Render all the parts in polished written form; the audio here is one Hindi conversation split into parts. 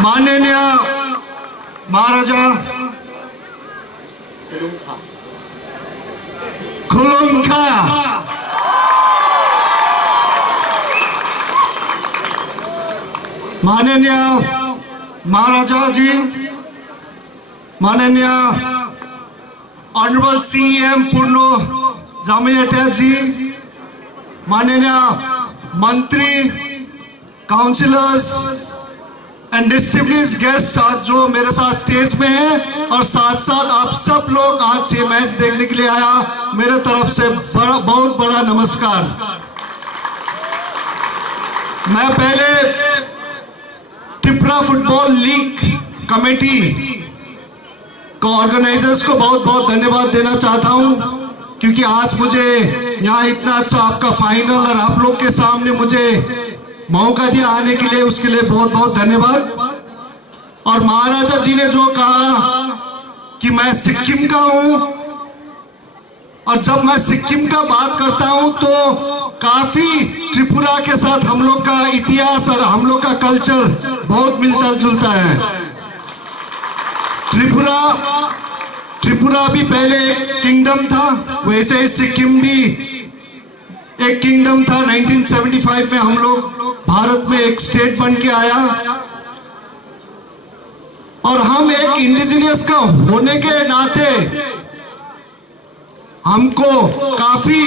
माननीय महाराजा खुलुमखा माननीय महाराजा जी, माननीय ऑनरेबल सीएम पूर्णो जामयिया जी, माननीय मंत्री, काउंसिलर्स एंड डिस्टिंग्विश्ड गेस्ट आज जो मेरे साथ स्टेज में हैं और साथ साथ आप सब लोग आज ये मैच देखने के लिए आया, मेरे तरफ से बहुत बड़ा नमस्कार। मैं पहले त्रिपुरा फुटबॉल लीग कमेटी को ऑर्गेनाइजर्स को बहुत बहुत धन्यवाद देना चाहता हूं, क्योंकि आज मुझे यहाँ इतना अच्छा आपका फाइनल और आप लोग के सामने मुझे मौका दिया आने के लिए, उसके लिए बहुत बहुत धन्यवाद। और महाराजा जी ने जो कहा कि मैं सिक्किम का हूं, और जब मैं सिक्किम का बात करता हूं तो काफी त्रिपुरा के साथ हम लोग का इतिहास और हम लोग का कल्चर बहुत मिलता जुलता है। त्रिपुरा भी पहले एक किंगडम था, वैसे ही सिक्किम भी एक किंगडम था। 1975 में हम लोग भारत में एक स्टेट बन के आया, और हम एक इंडिजिनियस का होने के नाते हमको काफी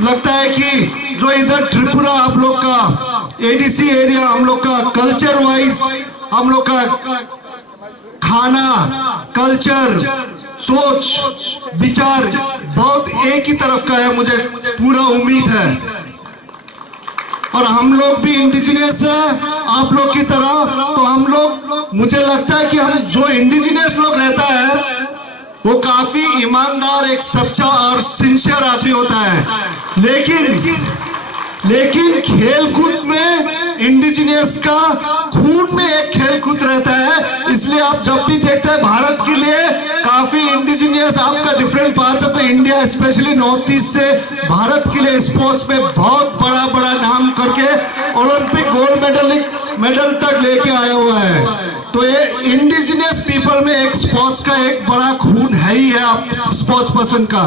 लगता है कि जो इधर त्रिपुरा आप लोग का एडीसी एरिया, हम लोग का कल्चर वाइज, हम लोग का खाना, कल्चर, सोच, विचार बहुत एक ही तरफ का है, मुझे पूरा उम्मीद है। और हम लोग भी इंडिजिनियस है आप लोग की तरह, तो हम लोग, मुझे लगता है कि हम जो इंडिजिनियस लोग रहता है वो काफी ईमानदार, एक सच्चा और सिंसियर आदमी होता है। लेकिन खेलकूद में इंडिजिनियस का खून में एक खेलकूद रहता है, इसलिए आप जब भी देखते हैं भारत के लिए काफी इंडिजिनियस आपका different parts of the India, specially north east से भारत के लिए स्पोर्ट्स में बहुत बड़ा नाम करके ओलंपिक गोल्ड मेडल तक लेके आया हुआ है। तो ये इंडिजिनियस पीपल में एक स्पोर्ट्स का एक बड़ा खून है ही है, आप स्पोर्ट्स पर्सन का।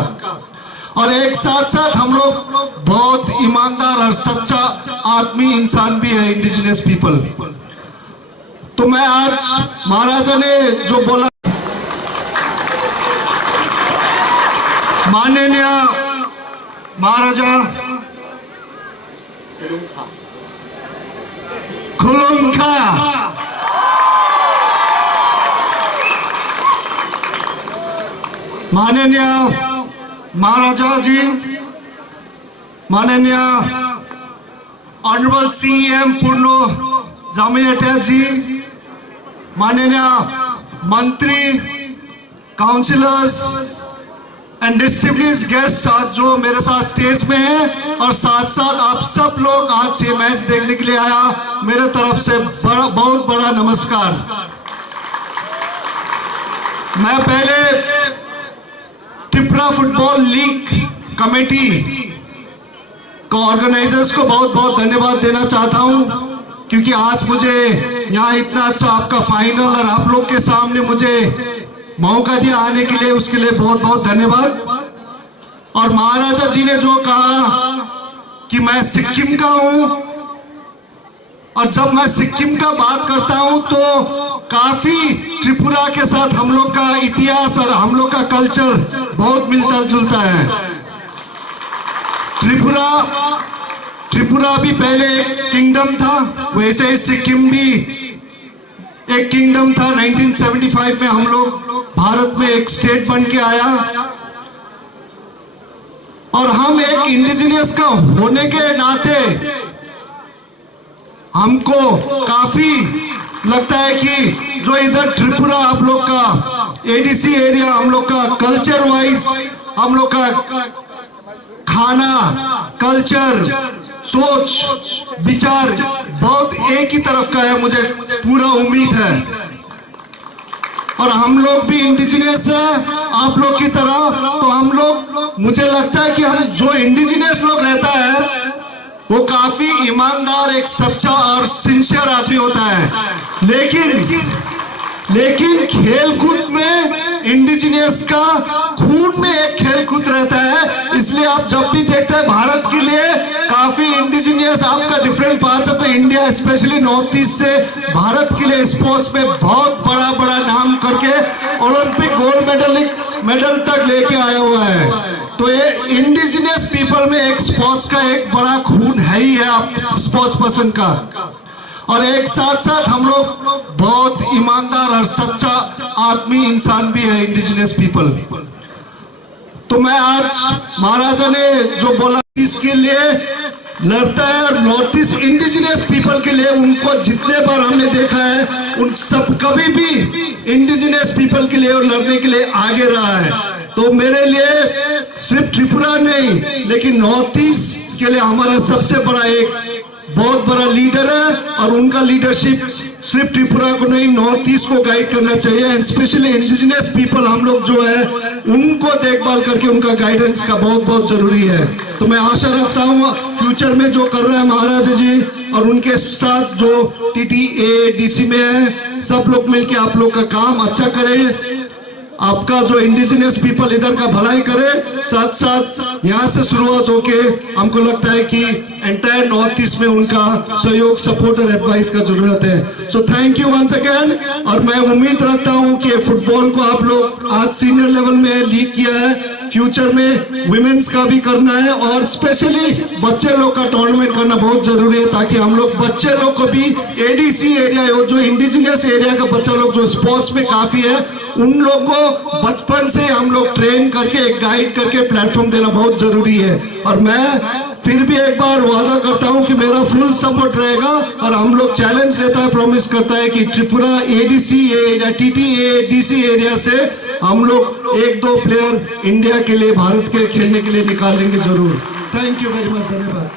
और एक साथ साथ हम लोग बहुत ईमानदार और सच्चा आदमी इंसान भी है इंडिजिनियस पीपल। तो मैं आज महाराजा ने जो बोला, माननीय महाराजा खुलुमखा माननीय महाराजा जी, माननीय ऑनरेबल सीएम पूर्णो जामयिया जी, माननीय मंत्री, काउंसिलर्स एंड डिस्टिंग्विश्ड गेस्ट आज जो मेरे साथ स्टेज में हैं और साथ साथ आप सब लोग आज ये मैच देखने के लिए आया, मेरे तरफ से बहुत बड़ा नमस्कार। मैं पहले त्रिपुरा फुटबॉल लीग कमेटी को ऑर्गेनाइजर्स को बहुत बहुत धन्यवाद देना चाहता हूं, क्योंकि आज मुझे यहाँ इतना अच्छा आपका फाइनल और आप लोग के सामने मुझे मौका दिया आने के लिए, उसके लिए बहुत बहुत धन्यवाद। और महाराजा जी ने जो कहा कि मैं सिक्किम का हूं, और जब मैं सिक्किम का बात करता हूं तो काफी त्रिपुरा के साथ हम लोग का इतिहास और हम लोग का कल्चर बहुत मिलता जुलता है। त्रिपुरा भी पहले एक किंगडम था, वैसे ही सिक्किम भी एक किंगडम था। 1975 में हम लोग भारत में एक स्टेट बन के आया, और हम एक इंडिजिनियस का होने के नाते हमको काफी लगता है कि जो इधर त्रिपुरा आप लोग का एडीसी एरिया, हम लोग का कल्चर वाइज, हम लोग का खाना, कल्चर, सोच, विचार बहुत एक ही तरफ का है, मुझे पूरा उम्मीद है। और हम लोग भी इंडिजिनियस है आप लोग की तरह, तो हम लोग, मुझे लगता है कि हम जो इंडिजिनियस लोग रहता है वो काफी ईमानदार, एक सच्चा और सिंसियर आदमी होता है। लेकिन खेल कूद में इंडिजिनियस का खून में एक खेल कूद रहता है, इसलिए आप जब भी देखते हैं भारत के लिए काफी इंडिजिनियस आपका different parts of the India, specially north east से भारत के लिए स्पोर्ट्स में बहुत बड़ा नाम करके ओलंपिक गोल्ड मेडल तक लेके आया हुआ है। तो ये इंडिजिनियस पीपल में एक स्पोर्ट्स का एक बड़ा खून है ही है, आप स्पोर्ट्स पर्सन का। और एक साथ हम लोग बहुत ईमानदार और सच्चा आदमी इंसान भी है इंडिजिनियस पीपल। तो मैं आज महाराजा ने जो बोला इसके लिए लड़ता है, और नॉर्थ ईस्ट इंडिजिनियस पीपल के लिए उनको जितने बार हमने देखा है, उन सब कभी भी इंडिजिनियस पीपल के लिए और लड़ने के लिए आगे रहा है। तो मेरे लिए सिर्फ त्रिपुरा नहीं, लेकिन नॉर्थ ईस्ट के लिए हमारा सबसे बड़ा एक बहुत बड़ा लीडर है, और उनका लीडरशिप सिर्फ त्रिपुरा को नहीं नॉर्थ ईस्ट को गाइड करना चाहिए। स्पेशली इंडिजिनियस पीपल हम लोग जो है उनको देखभाल करके उनका गाइडेंस का बहुत जरूरी है। तो मैं आशा रखता हूँ फ्यूचर में जो कर रहे हैं महाराजा जी और उनके साथ जो टीटीए डीसी में है, सब लोग मिलके आप लोग का काम अच्छा करें, आपका जो इंडिजिनियस पीपल इधर का भलाई करे, साथ यहाँ से शुरुआत होके हमको लगता है कि एंटायर नॉर्थ ईस्ट में उनका सहयोग, सपोर्ट और एडवाइस का जरूरत है। So thank you once again. और मैं उम्मीद रखता हूँ कि फुटबॉल को आप लोग आज सीनियर लेवल में लीड किया है, फ्यूचर में विमेंस का भी करना है, और स्पेशली बच्चे लोग का टूर्नामेंट करना बहुत जरूरी है, ताकि हम लोग बच्चे लोग को भी एडीसी एरिया जो इंडिजिनियस एरिया का बच्चा लोग जो स्पोर्ट्स में काफी है, उन लोग को बचपन से हम लोग ट्रेन करके गाइड करके प्लेटफॉर्म देना बहुत जरूरी है। और मैं फिर भी एक बार वादा करता हूं कि मेरा फुल सपोर्ट रहेगा, और हम लोग चैलेंज लेता है, प्रॉमिस करता है कि त्रिपुरा एडीसी या टीटीए डीसी एरिया से हम लोग 1-2 प्लेयर इंडिया के लिए, भारत के खेलने के लिए निकालेंगे जरूर। थैंक यू वेरी मच, धन्यवाद।